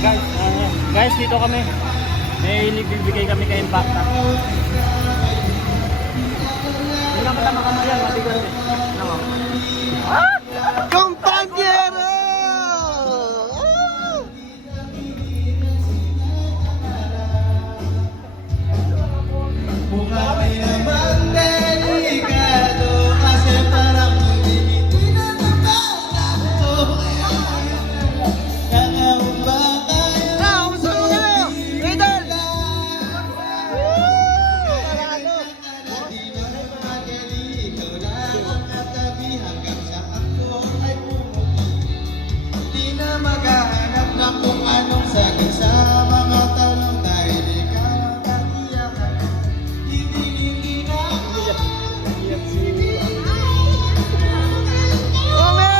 Guys, dito kami. May bibigay kami kay Impacta. Hindi naman tama ka mo yan, matigas eh. Ano? Compañero! Buhay naman delikado kasi parang hindi na nabago. Kakauba tayo. Gusto mo kayo! Riddle! Di ba magali, ikaw lang ang katabi hanggang sa ako ay pumuti. Di na maghahanap ng kung anong sagot sa mga tanong dahil ikaw ang katiyakan. Hindi na ako. Ome!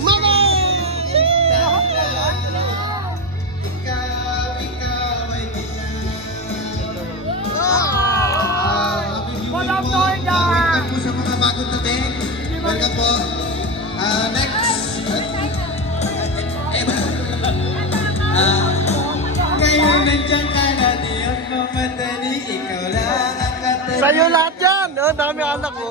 Mami! Ikaw ay Walang noida! welcome po sa mga bagong dating. Welcome po. Next. Ngayon nandiyan ka na, di ako madali. Ikaw lang ang katabi. Sa'yo lahat yan! Oh, dami anak ko.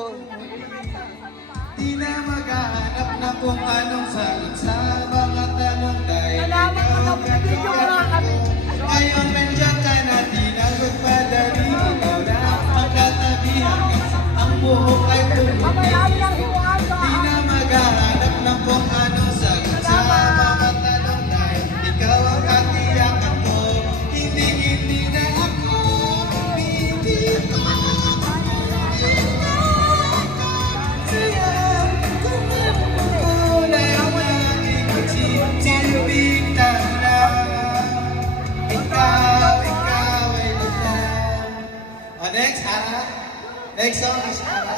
Di na maghahanap na kung anong sagot sa mga tanong dahil ikaw ang katabi. Ngayon nandiyan ka na, di na magmadali. Ikaw lang ang katabi hanggang sa ang buhok ay pumuti. Di na maghahanap na kung anong sagot sa mga tanong dahil ikaw ang katiyakan ko. Hindi na ako bibito. Next, Ara. Next song is Ara.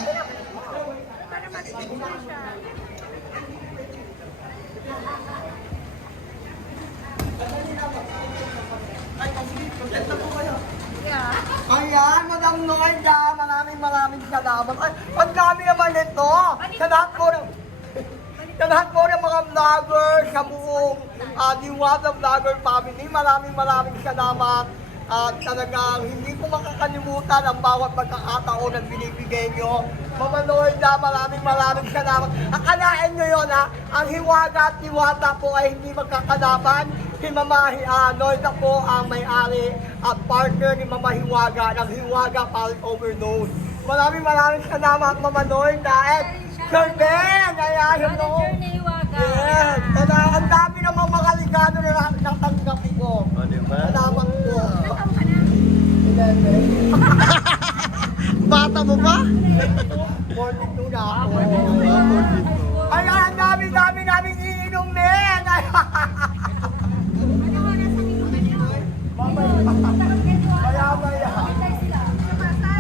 Ayan, Madam Noida, maraming salamat. Ay, ang dami naman ito. Sa lahat po ng mga vloggers, sa buong Diwata Vlogger family, maraming salamat. At talagang hindi ko makakalimutan ang bawat pagkakataon na binibigay nyo. Mama Noida, maraming salamat. Akalain nyo yun ha, ang Hiwaga at Diwata po ay hindi magkakalaban. Si Mama Noida po ang may-ari at partner ni Mama Hiwaga ng Hiwaga Pal Overload. Maraming salamat Mama Noida at Sir Ben! Ayan, hello! Yes! Ang dami namang mga ligado na natanggap ko. O, diba? Salamat po. Bata mo ba? 42 na ako. Ayan, ang dami namin iinom men! Maya.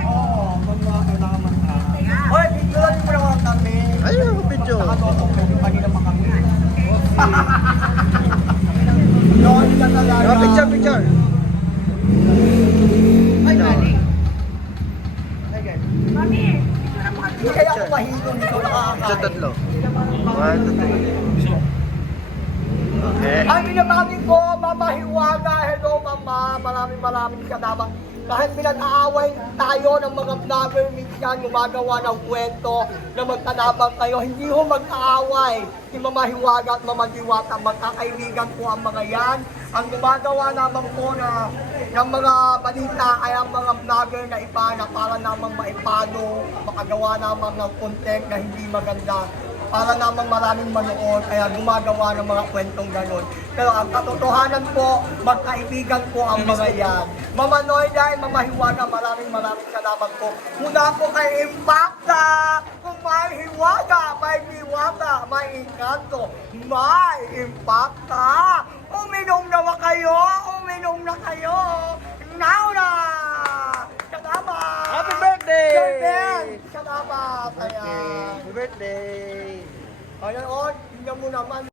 Oo, kailangan Hoy, picture mo naman kami. Ayun ako video. Nakatotong kami kanina pa kami. Yun ka talaga. Picture. Ay, galing. Mami, Hindi kaya ako mahilong dito nakakakain. Tatlo. 1, 2, 3. Okay. Ay, binabati ko, Mama Hiwaga. Hello, Mama. Maraming salamat. Kahit pinag-aaway tayo ng mga vlogger, minsan gumagawa ng kwento na magtanabang kayo, hindi ho mag-aaway. Si Mama Hiwaga at Mama Diwata, magkakaibigan po ang mga yan. Ang gumagawa naman po ng mga balita ay ang mga vlogger na iba na para namang maipano, makagawa naman ng content na hindi maganda. Para namang maraming manood, kaya gumagawa ng mga kwentong ganon. Pero ang katotohanan po, magkaibigan po ang mga yan. Mama Noida, Mama Hiwaga, maraming salamat po. Mula po kay Impacta, kung may Hiwaga, may Diwata, may Encanto, may Impacta. Uminom na kayo, now na! Salamat! Happy birthday! Sir Ben, salamat! Ayan. Happy birthday! Ayan, tingnan mo naman.